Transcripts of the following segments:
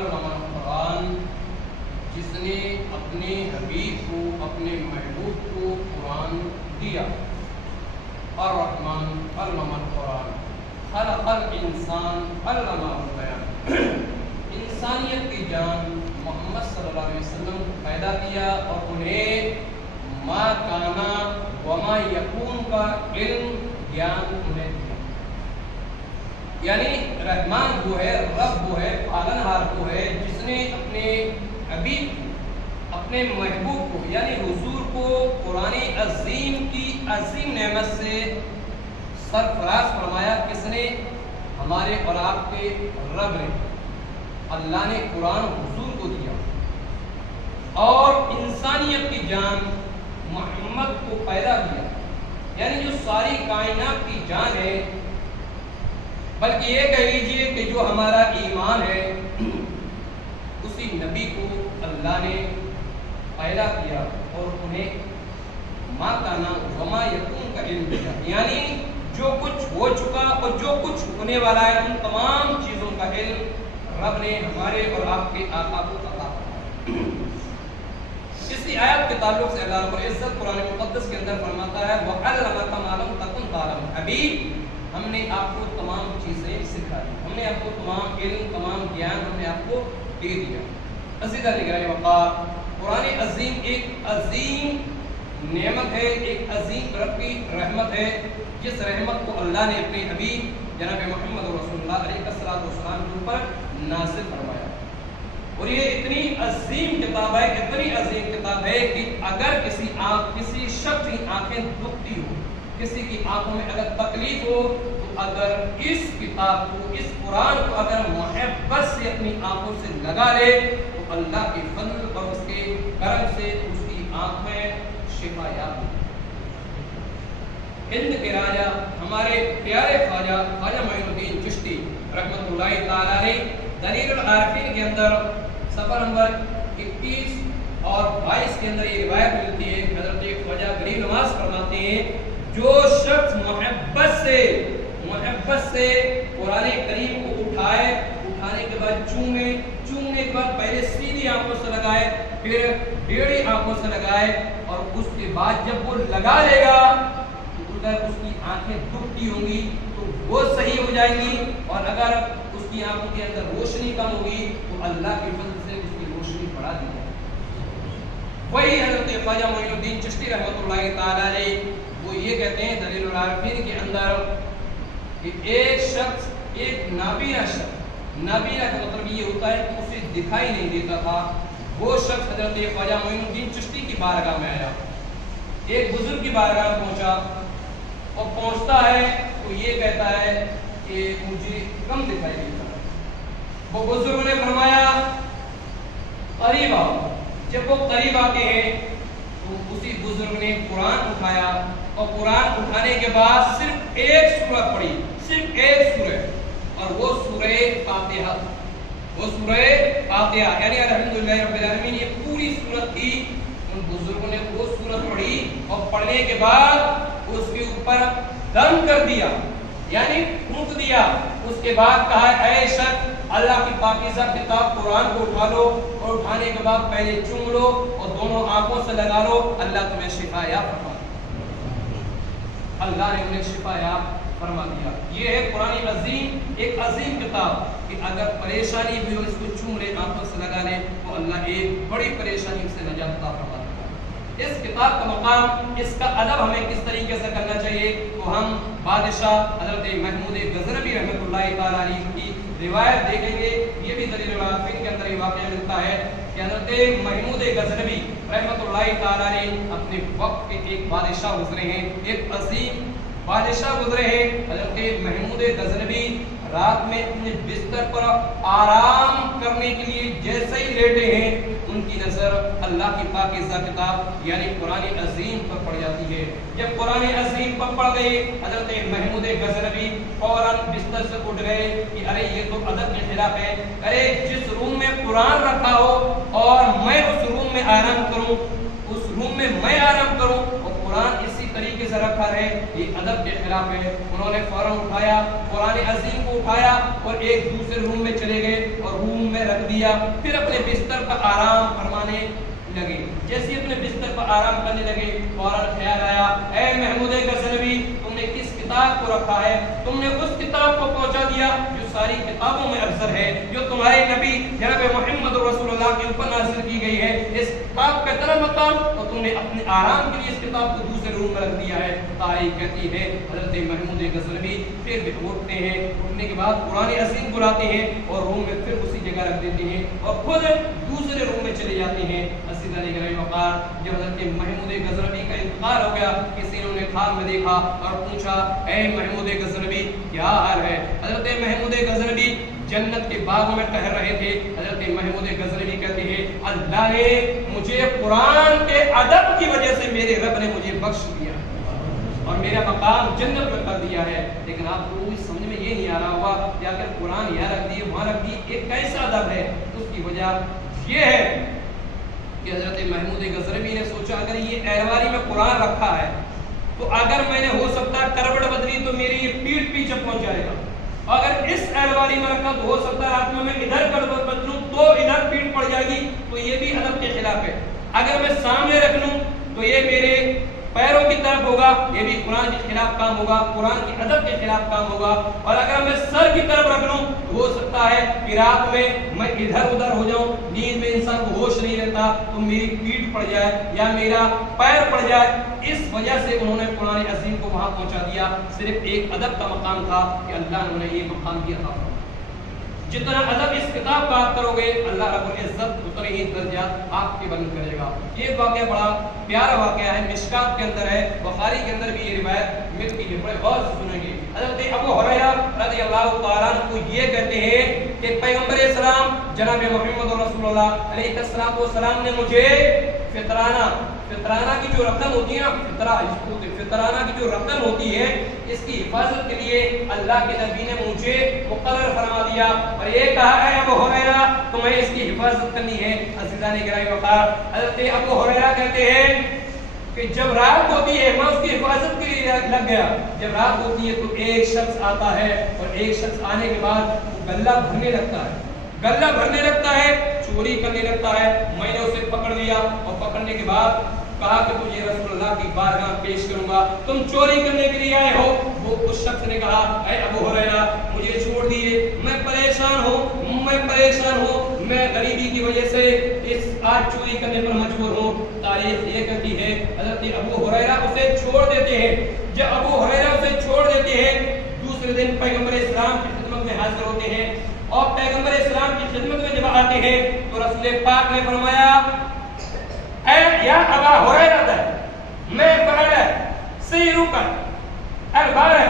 علم القرآن، جس نے اپنے حبیب کو، اپنے محبوب کو قرآن دیا۔ الرحمن علم القرآن، خلق الانسان علمہ البیان، انسانیت کی جان محمد صلی اللہ علیہ وسلم کو پیدا کیا اور انہیں ما کانا وما یکون کا علم، گیان انہیں دیا۔ یعنی رحمان وہ ہے، رب وہ ہے، پالنہار وہ ہے جس نے اپنے حبیب کو، اپنے محبوب کو یعنی حضور کو قرآن عظیم کی عظیم نعمت سے سرفراز فرمایا۔ کس نے؟ ہمارے اور آپ کے رب نے، اللہ نے قرآن حضور کو دیا اور انسانیت کی جان محمد کو پیدا کیا۔ یعنی جو ساری کائنات کی جان ہے، بلکہ یہ کہہ لیجئے کہ جو ہمارا ایمان ہے، اسی نبی کو اللہ نے پیدا کیا اور انہیں ما کانا وما یکون کا علم دیا۔ یعنی جو کچھ ہو چکا اور جو کچھ ہونے والا ہے، ان تمام چیزوں کا علم رب نے ہمارے اور آپ کے آقا کو عطا فرمایا۔ اسی آیت کے تعلق سے اللہ رب العزت قرآن مقدس کے اندر فرماتا ہے وَعَلَّمَكَ مَا لَمْ تَكُنْ تَعْلَمُ، حبیب ہم نے آپ کو تمام چیزیں سکھائی، ہم نے آپ کو تمام علم، تمام گیان ہم نے آپ کو دے دیا۔ عزیزہ نگراں وقار، قرآن عظیم ایک عظیم نعمت ہے، ایک عظیم رب کی رحمت ہے، جس رحمت کو اللہ نے اپنے حبیب جناب محمد رسول اللہ علیہ السلام کے اوپر نازل فرمایا۔ اور یہ اتنی عظیم کتاب ہے، اتنی عظیم کتاب ہے کہ اگر کسی شخص کی آنکھیں دکھتی ہو، کسی کی آنکھوں میں اگر تکلیف ہو، تو اگر اس کتاب کو، اس قرآن کو اگر محبت سے اپنی آنکھوں سے لگا لے تو اللہ کے فضل اور اس کے کرم سے اس کی آنکھ میں شفا یاب ہو۔ ہند کے راجہ ہمارے پیارے خواجہ معین الدین چشتی رحمۃ اللہ تعالی علیہ دلیل العارفین کے اندر صفحہ نمبر 21 اور 22 کے اندر یہ روایت ملتی ہے کہ حضرت خواجہ غریب نواز فرماتے ہیں جو شخص محبت سے قرآن کریم کو اٹھانے کے بعد چومنے کے بعد پہلے سیدھی آنکھوں سے لگائے، پھر ٹیڑھی آنکھوں سے لگائے، اور اس کے بعد جب وہ لگا لے گا تو اگر اس کی آنکھیں دکھتی ہوں گی تو وہ صحیح ہو جائیں گی، اور اگر اس کی آنکھوں کے اندر روشنی کم ہوگی تو اللہ کے فضل سے اس کی روشنی بڑھا دی جائے۔ وہی حضرت خواجہ معین الدین چشتی رحمۃ اللہ تعالی علیہ وہ یہ کہتے ہیں دلیل العارفین کے اندر کہ ایک شخص، ایک نابینا شخص، نابینا کا مطلب یہ ہوتا ہے کہ اسے دکھائی نہیں دیتا تھا، وہ شخص حضرت خواجہ معین الدین چشتی کی بارگاہ میں آیا، ایک بزرگ کی بارگاہ میں پہنچا، اور پہنچتا ہے تو یہ کہتا ہے کہ مجھے کم دکھائی دیتا ہے۔ وہ بزرگ نے فرمایا قریب آؤ۔ جب وہ قریب آتے ہیں تو اسی بزرگ نے قرآن اٹھایا، اور قرآن اٹھانے کے بعد صرف ایک سورہ پڑھی، صرف ایک سورہ، اور وہ سورہ فاتحہ، یعنی الحمدللہ رب العالمین، یہ پوری سورت تھی۔ ان بزرگوں نے وہ سورت پڑھی اور پڑھنے کے بعد اس کے اوپر دم کر دیا، یعنی پھونک دیا۔ اس کے بعد کہا اے شخص اللہ کی پاکیزہ کتاب قرآن کو اٹھا لو، اور اٹھانے کے بعد پہلے چوم لو اور دونوں آنکھوں سے لگا لو، اللہ تمہیں شفا یاب فرما۔ اللہ نے انہیں شفا یاب فرما دیا۔ یہ ہے قرآن عظیم، ایک عظیم کتاب کہ اگر پریشانی بھی ہو اس کو چوم لے، آنکھوں سے لگا لے تو اللہ ایک بڑی پریشانی سے نجات عطا فرما دیتا ہے۔ اس کتاب کا مقام، اس کا ادب ہمیں کس طریقے سے کرنا چاہیے، تو ہم بادشاہ حضرت محمود غزنوی رحمۃ اللہ تعالی علیہ کی روایت دیکھیں گے۔ یہ بھی دلیل العارفین کے اندر یہ واقعہ ملتا ہے کہ حضرت محمود غزنوی رحمۃ اللہ تعالی علیہ اپنے وقت کے ایک بادشاہ گزرے ہیں، ایک عظیم بادشاہ گزرے ہیں۔ حضرت محمود غزنوی رات میں اپنے بستر پر آرام کرنے کے لیے جیسے ہی لیٹے ہیں، ان کی نظر اللہ کی پاکیزہ کتاب یعنی قرآن عظیم پر پڑ جاتی ہے۔ جب قرآن عظیم پر پڑ گئی، حضرت محمود غزنوی فوراً بستر سے اٹھ گئے کہ ارے یہ تو ادب کے خلاف ہے، ارے جس روم میں قرآن رکھا ہو اور میں اس روم میں آرام کروں، اس روم میں میں آرام کروں اور قرآن اسی طریقے سے رکھا رہے، یہ ادب کے خلاف ہے۔ انہوں نے فوراً اٹھایا، قرآن عظیم کو اٹھایا اور ایک دوسرے روم میں چلے گئے، اور اور روم میں رکھ دیا. پھر اپنے بستر پر آرام فرمانے لگے. جیسے اپنے بستر پر آرام کرنے لگے فوراً خیال آیا اے محمود غزنوی تم نے کس کتاب کو رکھا ہے؟ تم نے اس کتاب کو پہنچا دیا جو ساری کتابوں میں افضل ہے, جو تمہارے نبی جناب محمد رسول اللہ کے اوپر نازل کی گئی ہے. اس کتاب کا اتنا مقام اور تم نے اپنے آرام کے لیے اس کتاب کو دوسرے روم میں رکھ دیا ہے. تاریخ کہتی ہے حضرت محمود غزنوی پھر بھی اٹھتے ہیں, اٹھنے کے بعد قرآن عظیم کو لاتے ہیں اور روم میں پھر اسی جگہ رکھ دیتے ہیں اور خود دوسرے روم میں چلے جاتے ہیں. جب حضرت محمود غزنوی کا انتقال ہو گیا, کسی نے انہیں خواب میں دیکھا اور پوچھا اے محمود غزنوی کیا حال ہے؟ حضرت محمود غزنوی جنت کے باغوں میں ٹہل رہے تھے. حضرت محمود غزنوی کہتے ہیں اللہ نے مجھے قرآن کے ادب کی وجہ سے میرے رب نے مجھے بخش دیا اور میرا مقام جنت میں کر دیا ہے. لیکن آپ کو سمجھ میں یہ نہیں آ رہا ہوگا کہ اگر قرآن یہاں رکھ دیے وہاں رکھ دیے ایک کیسا ادب ہے. اس کی وجہ یہ ہے کہ حضرت محمود غزنوی نے سوچا اگر یہ اہلواری میں قرآن رکھا ہے تو اگر میں نے ہو سکتا کروٹ بدلی تو میری یہ پیٹ پیچھے پہنچ جائے گا. اگر اس اہلواری میں رکھا تو ہو سکتا ہے رات میں ادھر کروٹ بدلوں تو ادھر پیٹ پڑ جائے گی, تو یہ بھی ادب کے خلاف ہے. اگر میں سامنے رکھ لوں تو یہ میرے پیروں کی طرف ہوگا, یہ بھی قرآن کے خلاف کام ہوگا, قرآن کی ادب کے خلاف کام ہوگا. اور اگر میں سر کی طرف رکھ لوں تو ہو سکتا ہے کہ رات میں ادھر ادھر ہو جاؤں, نیند میں انسان کو ہوش نہیں رہتا تو میری پیٹھ پڑ جائے یا میرا پیر پڑ جائے. اس وجہ سے انہوں نے قرآن عظیم کو وہاں پہنچا دیا. صرف ایک ادب کا مقام تھا کہ اللہ نے انہیں یہ مقام دیا تھا. جتنا ادب اس کتاب کا آپ کرو گے اللہ رب العزت اتنے ہی درجات آپ کے بلند کرے گا. یہ واقعہ بڑا پیارا واقعہ ہے, مشکات کے اندر ہے, بخاری کے اندر بھی یہ روایت ملتی ہے. بڑے غور سے سنیں گے. حضرت ابو ہریرہ رضی اللہ تعالیٰ عنہ کو یہ کہتے ہیں کہ پیغمبر اسلام جناب محمد رسول اللہ علیہ السلام نے مجھے فطرانہ کی جو رقم ہوتی ہے نا, فطرانہ کی جو رقم ہوتی ہے اس کی حفاظت کے لیے اللہ کے نبی نے مجھے مقرر فرما دیا اور یہ کہا ہے ابو ہریرہ تمہیں اس کی حفاظت کرنی ہے. عزیزان گرامی وقار, حضرت ابو ہریرہ کہتے ہیں کہ جب رات ہوتی ہے میں اس کی حفاظت کے لیے لگ گیا. جب رات ہوتی ہے تو ایک شخص آتا ہے اور ایک شخص آنے کے بعد وہ گلہ بھرنے لگتا ہے, چوری کرنے لگتا ہے. میں نے اسے پکڑ لیا اور پکڑنے کے بعد کہا کہ تجھے رسول اللہ کی بارگاہ پیش کروں گا, تم چوری کرنے کے لیے آئے ہو. وہ اس شخص نے کہا اے ابو ہریرہ مجھے چھوڑ دیے, میں پریشان ہوں, میں غریبی کی وجہ سے اس آج چوری کرنے پر مجبور ہوں. تاریخ یہ کہتی ہے حضرت ابو ہریرہ اسے چھوڑ دیتے ہیں. جب ابو ہریرہ اسے چھوڑ دیتے ہیں دوسرے دن پیغمبر اسلام کی خدمت میں حاضر ہوتے ہیں اور پیغمبر اسلام کی خدمت میں جب آتے ہیں تو رسول پاک نے فرمایا اے یا ابا ہریرہ میں فعل سیرک البارہ,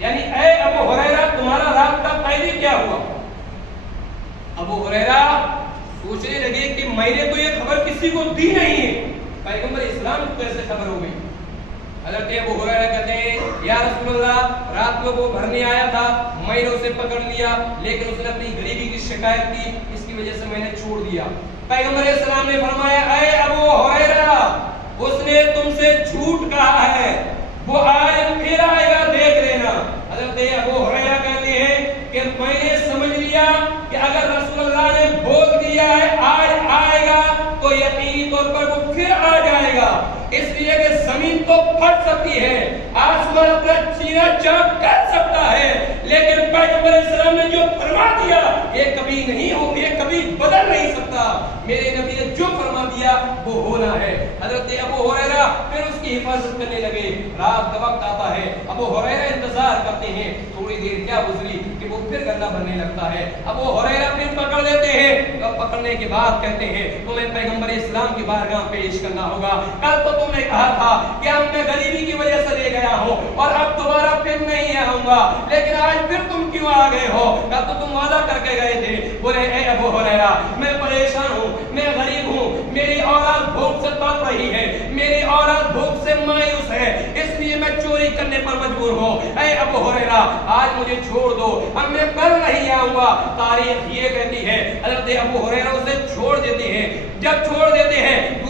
یعنی اے ابو ہریرہ تمہارا رات کا قیدی کیا ہوا. ابو ہریرہ سوچنے لگے کہ میں نے تو یہ خبر کسی کو دی نہیں ہے, پیغمبر اسلام کو کیسے خبر ہو گئی. حضرت ابو ہریرہ کہتے ہیں یا رسول اللہ رات کو وہ بھرنے آیا تھا, میں نے اسے پکڑ لیا لیکن اس نے اپنی غریبی کی شکایت کی, اس کی وجہ سے میں نے چھوڑ دیا. پیغمبر اسلام نے فرمایا اے ابو ہریرہ اس نے تم سے جھوٹ کہا ہے, وہ آج پھر آئے گا دیکھ لینا. حضرت ابو ہریرہ کہتے ہیں کہ میں نے سمجھ لیا کہ اگر رسول اللہ نے بول دیا ہے آج آئے گا تو یقینی طور پر وہ پھر آ جائے گا, اس لیے کہ زمین تو پھٹ سکتی ہے, آسمان اپنا سینہ چاک کر سکتا ہے, لیکن پیغمبر اسلام نے جو فرما دیا یہ کبھی نہیں ہو, یہ کبھی بدل نہیں سکتا. میرے نبی نے جو فرما دیا وہ ہونا ہے. حضرت ابو ہریرہ پھر اس کی حفاظت کرنے لگے. رات کا وقت آتا ہے, ابو ہریرہ انتظار کرتے ہیں, تھوڑی دیر کیا گزری کہ وہ پھر گلہ بھرنے لگتا ہے. ابو ہریرہ پھر پکڑ لیتے ہیں اور پکڑنے کے بعد کہتے ہیں تمہیں پیغمبر اسلام کی بارگاہ پیش کرنا ہوگا. کل تو تم نے کہا تھا کہ اب میں غریبی کی وجہ سے لے گیا ہوں اور اب دوبارہ پھر نہیں آؤں گا, لیکن آج پھر تم کیوں آ گئے ہو؟ کل تو تم وعدہ کر کے گئے تھے. بولے اے ابو ہریرہ میں پریشان ہوں, میں غریب ہوں, میری اولاد بھوک سے تڑپ رہی ہے, میری اولاد بھوک سے مایوس ہے, اس لیے میں چوری کرنے پر مجبور ہوں. اے ابو ہریرہ آج مجھے چھوڑ دو, اب میں کل نہیں آؤں گا. تاریخ یہ کہتی ہے حضرت ابو ہریرہ اسے چھوڑ دیتے ہیں. جب چھوڑ دیتے ہیں